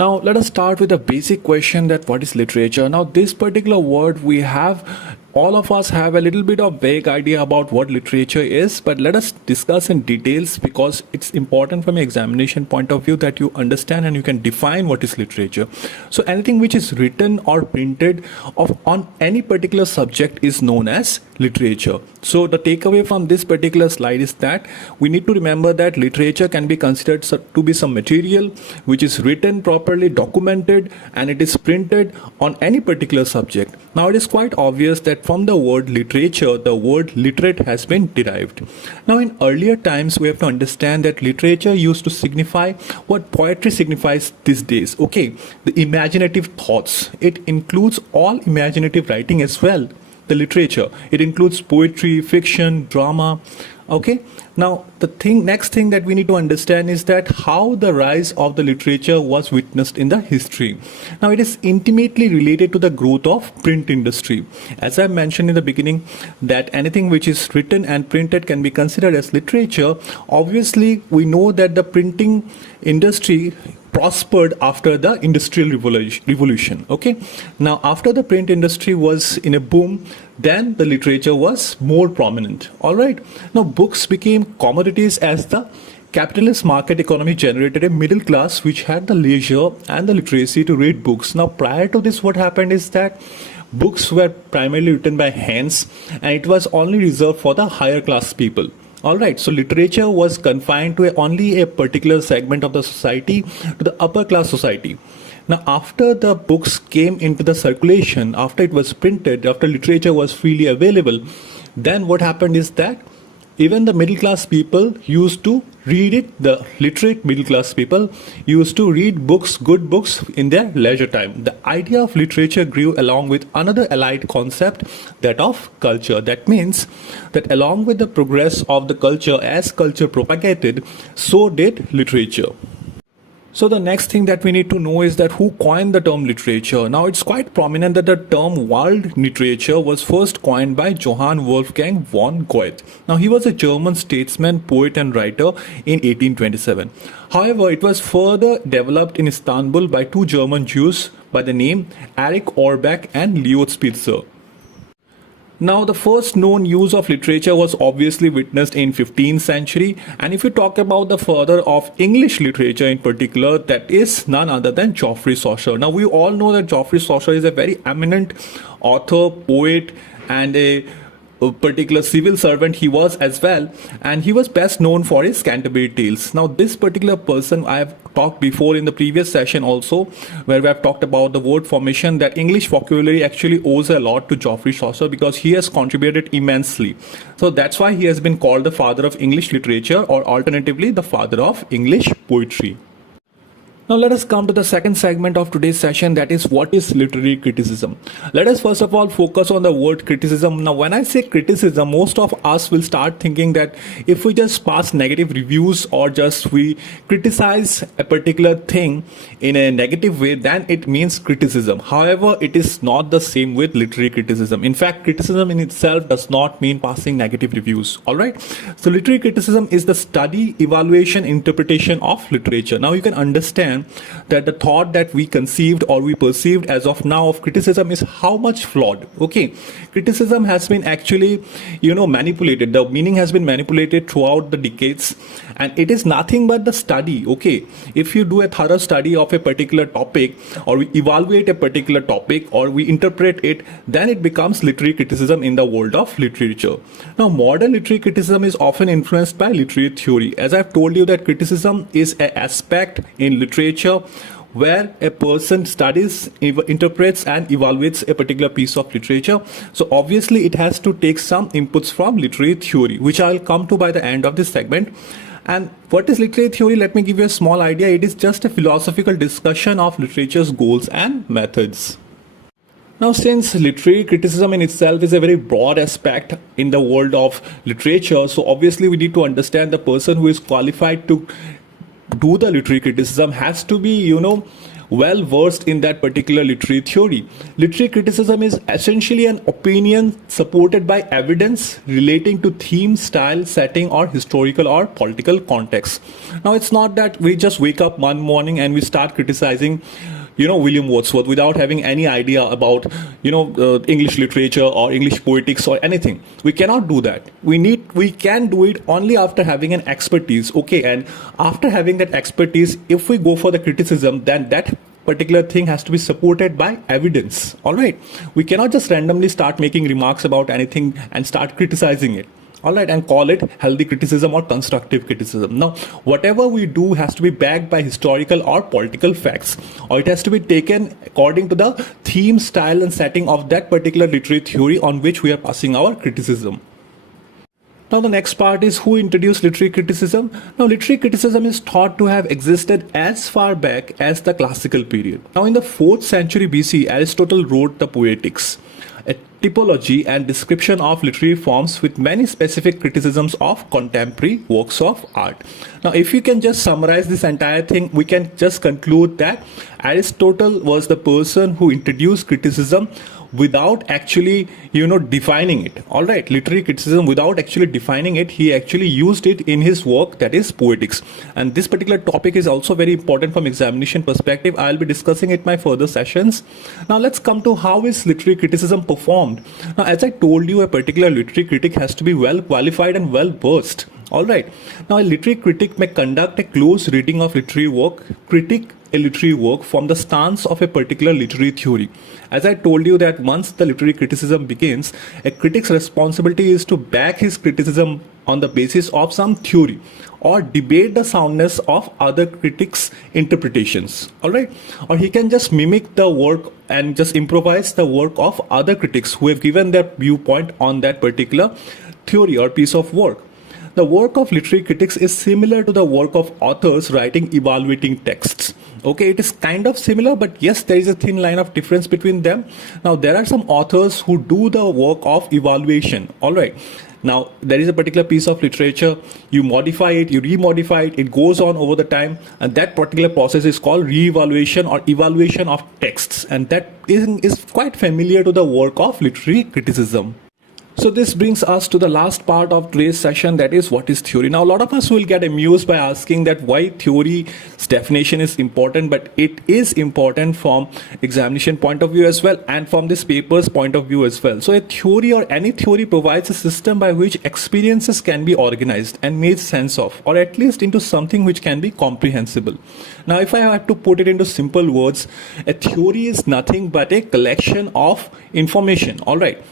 Now, let us start with a basic question that what is literature? Now, this particular word we have, all of us have a little bit of vague idea about what literature is, but let us discuss in details because it's important from an examination point of view that you understand and you can define what is literature. So, anything which is written or printed on any particular subject is known as literature. So, the takeaway from this particular slide is that we need to remember that literature can be considered to be some material which is written, properly documented, and it is printed on any particular subject. Now, it is quite obvious that from the word literature, the word literate has been derived. Now, in earlier times, we have to understand that literature used to signify what poetry signifies these days. Okay, the imaginative thoughts. It includes all imaginative writing as well. The literature. It includes poetry, fiction, drama. Okay. Now, next thing that we need to understand is that how the rise of the literature was witnessed in the history. Now, it is intimately related to the growth of print industry. As I mentioned in the beginning, that anything which is written and printed can be considered as literature. Obviously, we know that the printing industry prospered after the industrial revolution. Okay, now after the print industry was in a boom, then the literature was more prominent. All right, now books became commodities as the capitalist market economy generated a middle class which had the leisure and the literacy to read books. Now, prior to this, what happened is that books were primarily written by hands and it was only reserved for the higher class people. Alright, so literature was confined to only a particular segment of the society, to the upper class society. Now, after the books came into the circulation, after it was printed, after literature was freely available, then what happened is that even the middle class people used to read it. The literate middle class people used to read books, good books, in their leisure time. The idea of literature grew along with another allied concept, that of culture. That means that along with the progress of the culture, as culture propagated, so did literature. So the next thing that we need to know is that who coined the term literature. Now, it's quite prominent that the term world literature was first coined by Johann Wolfgang von Goethe. Now, he was a German statesman, poet and writer in 1827. However, it was further developed in Istanbul by two German Jews by the name Erich Orbach and Leo Spitzer. Now, the first known use of literature was obviously witnessed in 15th century, and if you talk about the father of English literature in particular, that is none other than Geoffrey Chaucer. Now, we all know that Geoffrey Chaucer is a very eminent author, poet, and a particular civil servant he was as well, and he was best known for his Canterbury Tales. Now, this particular person I have talked before in the previous session also, where we have talked about the word formation, that English vocabulary actually owes a lot to Geoffrey Chaucer because he has contributed immensely. So that's why he has been called the father of English literature, or alternatively the father of English poetry. Now, let us come to the second segment of today's session, that is what is literary criticism. Let us first of all focus on the word criticism. Now, when I say criticism, most of us will start thinking that if we just pass negative reviews or just we criticize a particular thing in a negative way, then it means criticism. However, it is not the same with literary criticism. In fact, criticism in itself does not mean passing negative reviews. Alright, so literary criticism is the study, evaluation, interpretation of literature. Now, you can understand that the thought that we conceived or we perceived as of now of criticism is how much flawed. Okay, criticism has been actually manipulated. The meaning has been manipulated throughout the decades, and it is nothing but the study. Okay, if you do a thorough study of a particular topic, or we evaluate a particular topic, or we interpret it, then it becomes literary criticism in the world of literature. Now, modern literary criticism is often influenced by literary theory. As I've told you that criticism is an aspect in literature where a person studies, interprets and evaluates a particular piece of literature. So obviously it has to take some inputs from literary theory, which I'll come to by the end of this segment. And what is literary theory? Let me give you a small idea. It is just a philosophical discussion of literature's goals and methods. Now, since literary criticism in itself is a very broad aspect in the world of literature, so obviously we need to understand the person who is qualified to do the literary criticism has to be, well versed in that particular literary theory. Literary criticism is essentially an opinion supported by evidence relating to theme, style, setting, or historical or political context. Now, it's not that we just wake up one morning and we start criticizing William Wordsworth without having any idea about English literature or English poetics or anything. We cannot do that. We can do it only after having an expertise. Okay, and after having that expertise, if we go for the criticism, then that particular thing has to be supported by evidence. All right, we cannot just randomly start making remarks about anything and start criticizing it. All right, and call it healthy criticism or constructive criticism. Now, whatever we do has to be backed by historical or political facts, or it has to be taken according to the theme, style, and setting of that particular literary theory on which we are passing our criticism. Now, the next part is who introduced literary criticism. Now, literary criticism is thought to have existed as far back as the classical period. Now, in the 4th century BC, Aristotle wrote the Poetics, a typology and description of literary forms with many specific criticisms of contemporary works of art. Now, if you can just summarize this entire thing, we can just conclude that Aristotle was the person who introduced criticism without actually defining it. All right, literary criticism without actually defining it, he actually used it in his work, that is Poetics. And this particular topic is also very important from examination perspective. I'll be discussing it in my further sessions. Now let's come to how is literary criticism performed. Now, as I told you, a particular literary critic has to be well qualified and well versed. All right, now a literary critic may conduct a close reading of literary work, critique a literary work from the stance of a particular literary theory. As I told you that once the literary criticism begins, a critic's responsibility is to back his criticism on the basis of some theory or debate the soundness of other critics' interpretations. All right, or he can just mimic the work and just improvise the work of other critics who have given their viewpoint on that particular theory or piece of work. The work of literary critics is similar to the work of authors writing evaluating texts. Okay, it is kind of similar, but yes, there is a thin line of difference between them. Now, there are some authors who do the work of evaluation. All right. Now, there is a particular piece of literature, you modify it, you remodify it, it goes on over the time, and that particular process is called re-evaluation or evaluation of texts, and that is quite familiar to the work of literary criticism. So this brings us to the last part of today's session, that is what is theory. Now, a lot of us will get amused by asking that why theory's definition is important, but it is important from examination point of view as well and from this paper's point of view as well. So a theory or any theory provides a system by which experiences can be organized and made sense of, or at least into something which can be comprehensible. Now, if I have to put it into simple words, a theory is nothing but a collection of information, all right,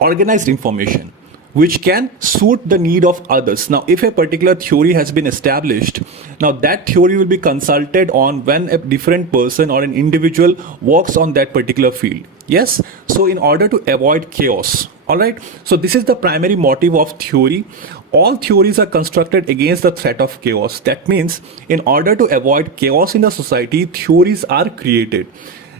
organized information which can suit the need of others. Now, if a particular theory has been established, now that theory will be consulted on when a different person or an individual works on that particular field. Yes, so in order to avoid chaos. All right, so this is the primary motive of theory. All theories are constructed against the threat of chaos. That means in order to avoid chaos in the society, theories are created.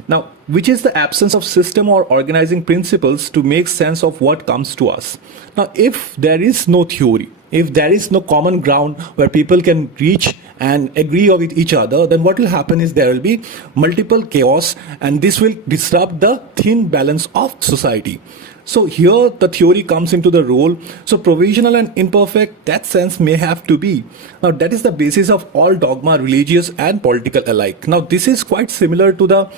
Now, which is the absence of system or organizing principles to make sense of what comes to us. Now, if there is no theory, if there is no common ground where people can reach and agree with each other, then what will happen is there will be multiple chaos, and this will disrupt the thin balance of society. So here the theory comes into the role. So provisional and imperfect, that sense may have to be. Now that is the basis of all dogma, religious and political alike. Now this is quite similar to the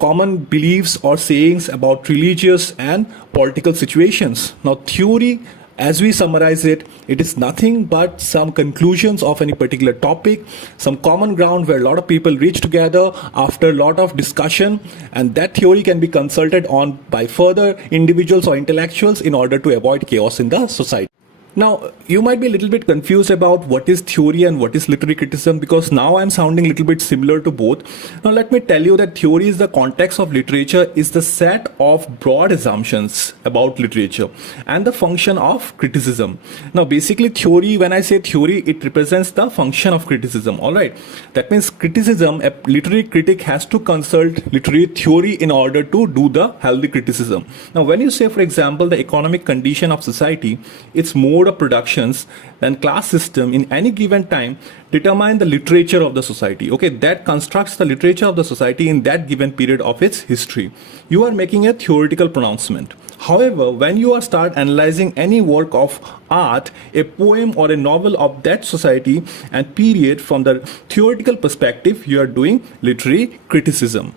common beliefs or sayings about religious and political situations. Now, theory, as we summarize it, it is nothing but some conclusions of any particular topic, some common ground where a lot of people reach together after a lot of discussion, and that theory can be consulted on by further individuals or intellectuals in order to avoid chaos in the society. Now, you might be a little bit confused about what is theory and what is literary criticism, because now I'm sounding a little bit similar to both. Now, let me tell you that theory is the context of literature, is the set of broad assumptions about literature and the function of criticism. Now, basically theory, when I say theory, it represents the function of criticism. All right. That means criticism, a literary critic has to consult literary theory in order to do the healthy criticism. Now, when you say, for example, the economic condition of society, its mode mode of productions, then class system in any given time determine the literature of the society. Okay, that constructs the literature of the society in that given period of its history. You are making a theoretical pronouncement. However, when you are start analyzing any work of art, a poem or a novel of that society and period from the theoretical perspective, you are doing literary criticism.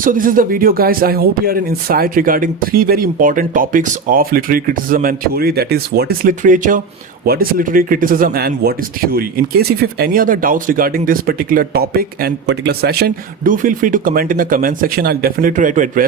So this is the video, guys. I hope you had an insight regarding three very important topics of literary criticism and theory. That is, what is literature, what is literary criticism, and what is theory. In case if you have any other doubts regarding this particular topic and particular session, do feel free to comment in the comment section. I'll definitely try to address